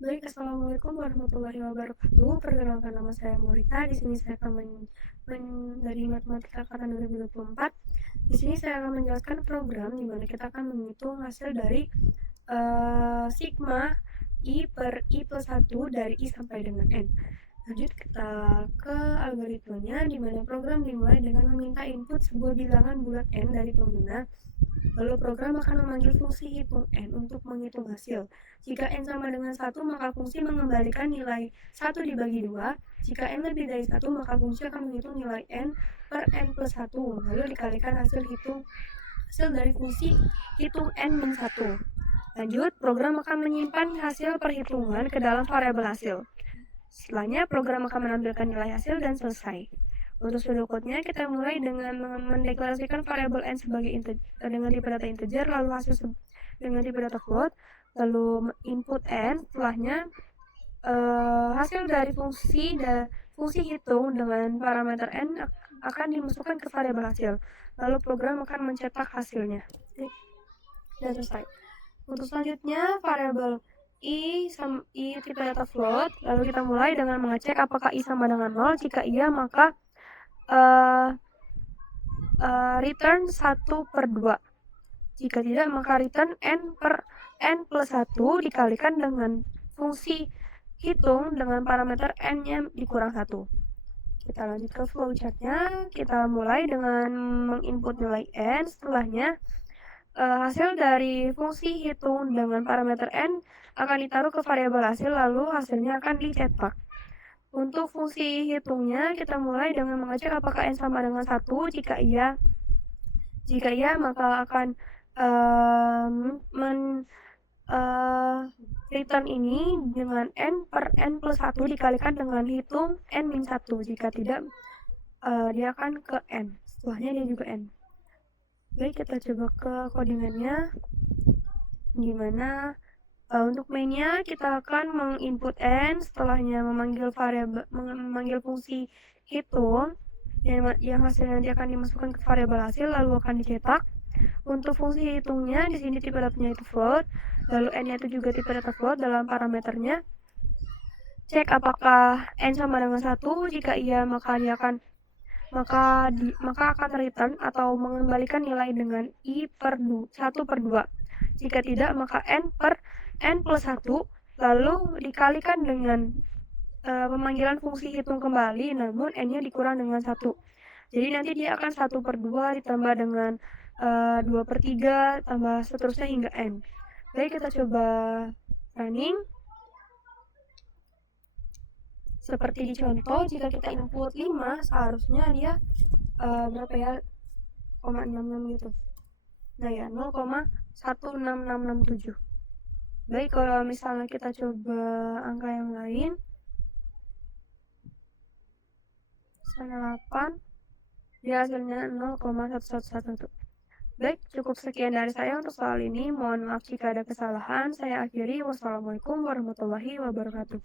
Baik, assalamualaikum warahmatullahi wabarakatuh. Perkenalkan, nama saya Morita. Di sini saya akan dari matematika angkatan 2024. Di sini saya akan menjelaskan program di mana kita akan menghitung hasil dari sigma I per I plus 1 dari I sampai dengan N. Lanjut kita ke algoritmanya, di mana program dimulai dengan meminta input sebuah bilangan bulat N dari pengguna. Lalu program akan memanggil fungsi hitung N untuk menghitung hasil. Jika N sama dengan 1, maka fungsi mengembalikan nilai 1 dibagi 2. Jika N lebih dari 1, maka fungsi akan menghitung nilai N per N plus 1. Lalu dikalikan hasil dari fungsi hitung N min 1. Lanjut, program akan menyimpan hasil perhitungan ke dalam variabel hasil. Setelahnya, program akan menampilkan nilai hasil dan selesai. Untuk pseudocode-nya, kita mulai dengan mendeklarasikan variabel N sebagai dengan tipe data integer, lalu hasil dengan tipe data float, lalu input N. Setelahnya, hasil dari fungsi hitung dengan parameter N akan dimasukkan ke variabel hasil. Lalu program akan mencetak hasilnya. Dan selesai. Untuk selanjutnya, variabel I tipe data float. Lalu kita mulai dengan mengecek apakah I sama dengan 0. Jika iya, maka return 1/2. Jika tidak, maka return N per N plus 1 dikalikan dengan fungsi hitung dengan parameter N-nya dikurang 1. Kita lanjut ke flowchart-nya. Kita mulai dengan menginput nilai N. Setelahnya, hasil dari fungsi hitung dengan parameter N akan ditaruh ke variabel hasil, lalu hasilnya akan dicetak. Untuk fungsi hitungnya, kita mulai dengan mengecek apakah N sama dengan 1. Jika iya, maka akan return ini dengan N per N plus 1 dikalikan dengan hitung N min 1. Jika tidak, dia akan ke N. Setelahnya dia juga N. Baik, kita coba ke codingannya. Gimana? Untuk mainnya, kita akan menginput N, setelahnya memanggil fungsi hitung yang hasilnya nanti akan dimasukkan ke variabel hasil, lalu akan dicetak. Untuk fungsi hitungnya, di sini tipe datanya itu float, lalu N-nya itu juga tipe data float dalam parameternya. Cek apakah N sama dengan 1. Jika iya, maka akan return atau mengembalikan nilai dengan I per 1/2. Jika tidak, maka N per N plus 1 lalu dikalikan dengan pemanggilan fungsi hitung kembali, namun N-nya dikurang dengan 1. Jadi nanti dia akan 1/2 ditambah dengan 2/3 tambah seterusnya hingga N. Baik, kita coba running. Seperti di contoh, jika kita input 5, seharusnya dia berapa ya, 0,66 gitu. Nah ya, 0,16667. Baik, kalau misalnya kita coba angka yang lain, misalnya 8, dia hasilnya 0,1111. Baik, cukup sekian dari saya untuk soal ini. Mohon maaf jika ada kesalahan. Saya akhiri. Wassalamualaikum warahmatullahi wabarakatuh.